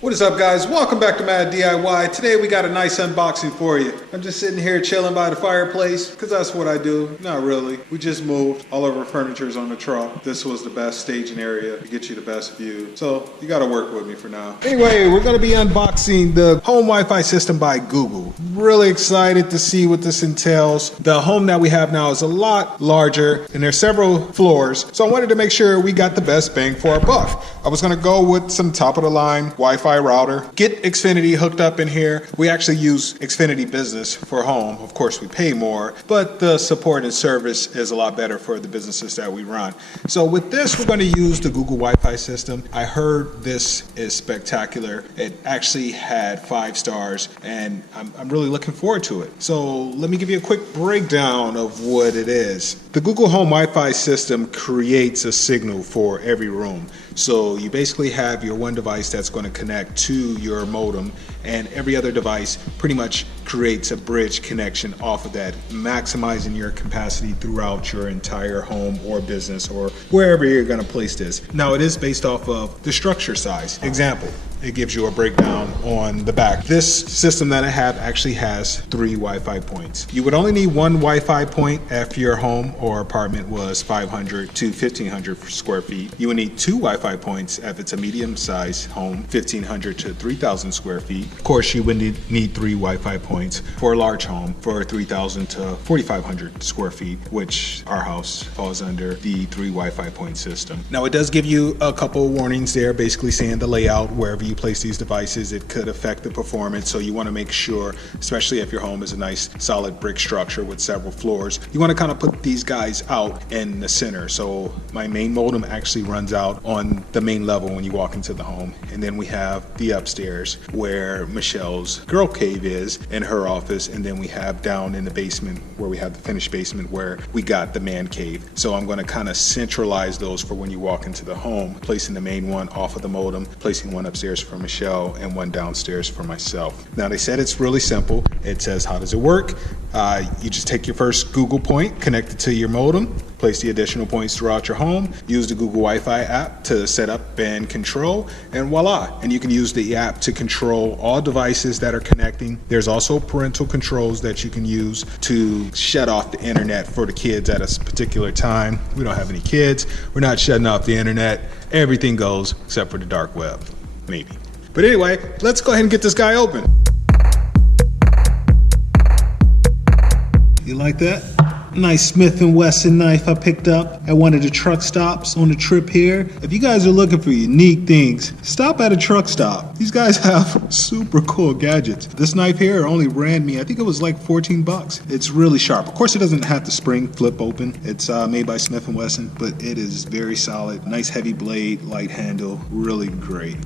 What is up, guys? Welcome back to Mad DIY. Today we got a nice unboxing for you. I'm just sitting here chilling by the fireplace because that's what I do. Not really. We just moved. All of our furniture is on the truck. This was the best staging area to get you the best view. So you got to work with me for now. Anyway, we're going to be unboxing the home Wi-Fi system by Google. Really excited to see what this entails. The home that we have now is a lot larger and there's several floors. So I wanted to make sure we got the best bang for our buck. I was going to go with some top of the line Wi-Fi router, get Xfinity hooked up in here. We actually use Xfinity Business for home. Of course, we pay more, but the support and service is a lot better for the businesses that we run. So with this, we're going to use the Google Wi-Fi system. I heard this is spectacular. It actually had 5 stars, and I'm really looking forward to it. So let me give you a quick breakdown of what it is. The Google Home Wi-Fi system creates a signal for every room. So you basically have your one device that's going to connect to your modem, and every other device pretty much creates a bridge connection off of that, maximizing your capacity throughout your entire home or business or wherever you're going to place this. Now, it is based off of the structure size. Example, it gives you a breakdown on the back. This system that I have actually has 3 Wi-Fi points. You would only need 1 Wi-Fi point if your home or apartment was 500 to 1500 square feet. You would need 2 Wi-Fi points if it's a medium-sized home, 1500 to 3000 square feet. Of course, you would need 3 Wi-Fi points for a large home for 3000 to 4500 square feet, which our house falls under the 3 Wi-Fi point system. Now, it does give you a couple of warnings there, basically saying the layout, wherever you place these devices, it could affect the performance. So you want to make sure, especially if your home is a nice solid brick structure with several floors, you want to kind of put these guys out in the center. So my main modem actually runs out on the main level when you walk into the home. And then we have the upstairs where Michelle's girl cave is in her office. And then we have down in the basement where we have the finished basement where we got the man cave. So I'm going to kind of centralize those for when you walk into the home, placing the main one off of the modem, placing one upstairs for Michelle and one downstairs for myself. Now, they said it's really simple. It says, how does it work? You just take your first Google point, connect it to your modem, place the additional points throughout your home, use the Google Wi-Fi app to set up and control, and voila. And you can use the app to control all devices that are connecting. There's also parental controls that you can use to shut off the internet for the kids at a particular time. We don't have any kids. We're not shutting off the internet. Everything goes except for the dark web. Maybe. But anyway, let's go ahead and get this guy open. You like that? Nice Smith & Wesson knife I picked up at one of the truck stops on the trip here. If you guys are looking for unique things, stop at a truck stop. These guys have super cool gadgets. This knife here only ran me, I think it was like 14 bucks. It's really sharp. Of course, it doesn't have the spring flip open. It's made by Smith & Wesson, but it is very solid. Nice heavy blade, light handle, really great.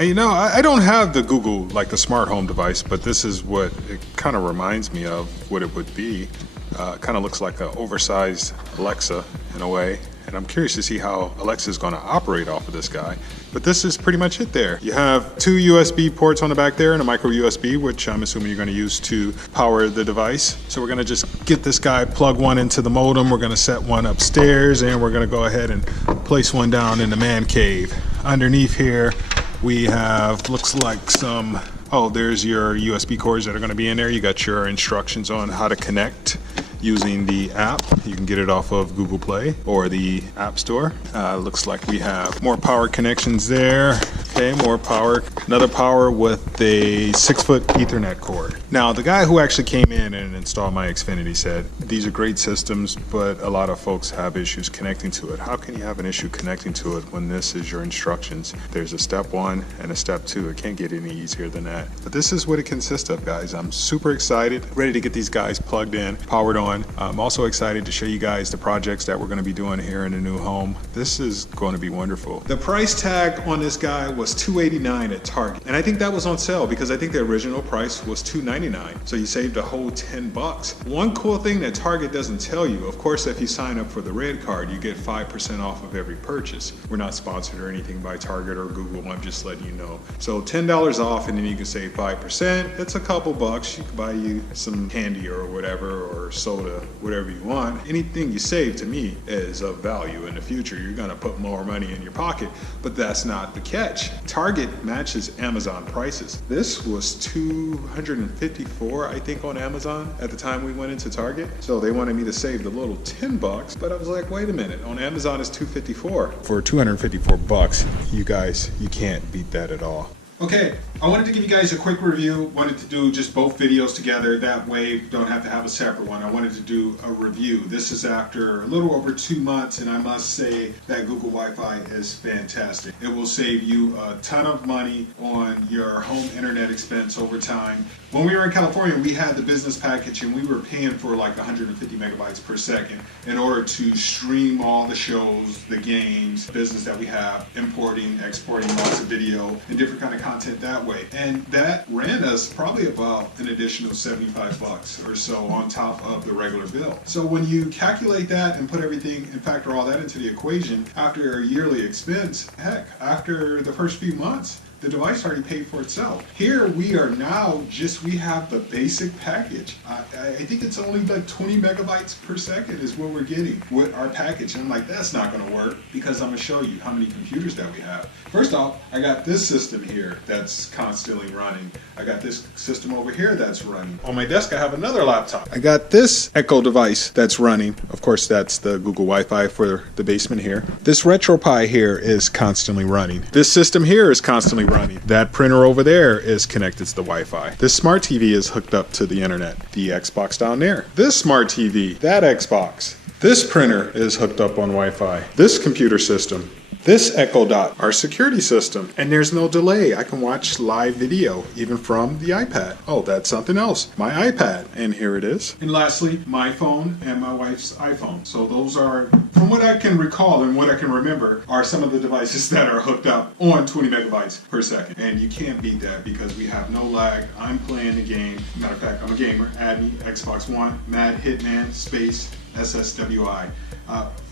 You know, I don't have the Google, like the smart home device, but this is what it kind of reminds me of what it would be. Kind of looks like an oversized Alexa in a way. And I'm curious to see how Alexa is going to operate off of this guy. But this is pretty much it there. You have 2 USB ports on the back there and a micro USB, which I'm assuming you're going to use to power the device. So we're going to just get this guy, plug one into the modem. We're going to set one upstairs, and we're going to go ahead and place one down in the man cave. Underneath here, we have, looks like some, oh, there's your USB cords that are going to be in there. You got your instructions on how to connect using the app. You can get it off of Google Play or the App Store. Looks like we have more power connections there. Okay, more power. Another power with a 6-foot Ethernet cord. Now, the guy who actually came in and installed my Xfinity said, these are great systems, but a lot of folks have issues connecting to it. How can you have an issue connecting to it when this is your instructions? There's a step 1 and a step 2. It can't get any easier than that. But this is what it consists of, guys. I'm super excited, ready to get these guys plugged in, powered on. I'm also excited to show you guys the projects that we're going to be doing here in the new home. This is going to be wonderful. The price tag on this guy was was $2.89 at Target. And I think that was on sale because I think the original price was $2.99. So you saved a whole 10 bucks. One cool thing that Target doesn't tell you, of course, if you sign up for the red card, you get 5% off of every purchase. We're not sponsored or anything by Target or Google, I'm just letting you know. So $10 off and then you can save 5%. It's a couple bucks. You can buy you some candy or whatever, or soda, whatever you want. Anything you save to me is of value. In the future, you're gonna put more money in your pocket, but that's not the catch. Target matches Amazon prices. This was $254, I think, on Amazon at the time we went into Target. So they wanted me to save the little 10 bucks, but I was like, wait a minute, on Amazon it's $254. For 254 bucks, you guys, you can't beat that at all. Okay, I wanted to give you guys a quick review. Wanted to do just both videos together. That way you don't have to have a separate one. I wanted to do a review. This is after a little over 2 months, and I must say that Google Wi-Fi is fantastic. It will save you a ton of money on your home internet expense over time. When we were in California, we had the business package, and we were paying for like 150 megabytes per second in order to stream all the shows, the games, business that we have, importing, exporting lots of video, and different kind of content that way. And that ran us probably about an additional 75 bucks or so on top of the regular bill. So when you calculate that and put everything and factor all that into the equation, after a yearly expense, heck, after the first few months, the device already paid for itself. Here we are now, we have the basic package. I think it's only like 20 megabytes per second is what we're getting with our package. And I'm like, that's not gonna work, because I'm gonna show you how many computers that we have. First off, I got this system here that's constantly running. I got this system over here that's running. On my desk, I have another laptop. I got this Echo device that's running. Of course, that's the Google Wi-Fi for the basement here. This RetroPie here is constantly running. This system here is constantly running. That printer over there is connected to the Wi-Fi. This smart TV is hooked up to the internet. The Xbox down there. This smart TV, that Xbox. This printer is hooked up on Wi-Fi. This computer system. This Echo Dot, our security system. And there's no delay. I can watch live video, even from the iPad. Oh, that's something else. My iPad, and here it is. And lastly, my phone and my wife's iPhone. So those are, from what I can recall and what I can remember, are some of the devices that are hooked up on 20 megabytes per second. And you can't beat that because we have no lag. I'm playing the game. Matter of fact, I'm a gamer. Add me, Xbox One, MADHITMAN, space, SSWI.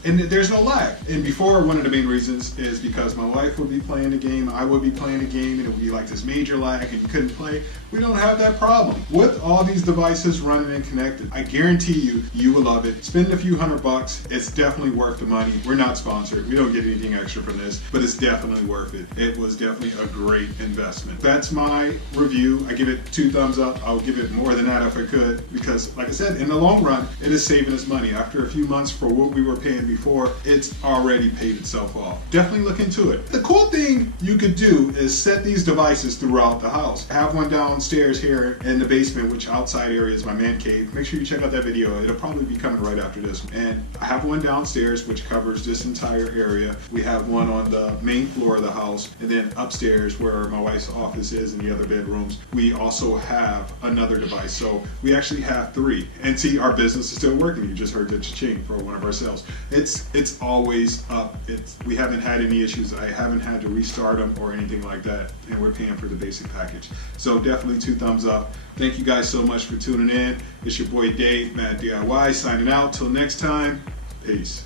And there's no lag. And before, one of the main reasons is because my wife would be playing the game, I would be playing the game, and it would be like this major lag and you couldn't play. We don't have that problem. With all these devices running and connected, I guarantee you, you will love it. Spend a few $100. It's definitely worth the money. We're not sponsored. We don't get anything extra from this, but it's definitely worth it. It was definitely a great investment. That's my review. I give it 2 thumbs up. I'll give it more than that if I could, because like I said, in the long run, it is saving us money. After a few months for what we were paying before, it's already paid itself off. Definitely look into it. The cool thing you could do is set these devices throughout the house. Have one downstairs here in the basement, which outside area is my man cave. Make sure you check out that video. It'll probably be coming right after this one. And I have one downstairs which covers this entire area. We have one on the main floor of the house, and then upstairs where my wife's office is and the other bedrooms, we also have another device. So we actually have 3. And see, our business is still working. You just heard the cha-ching for one of our sales. It's always up. We haven't had any issues. I haven't had to restart them or anything like that, and we're paying for the basic package. So definitely 2 thumbs up. Thank you guys so much for tuning in. It's your boy Dave, Mad DIY, signing out. Till next time, peace.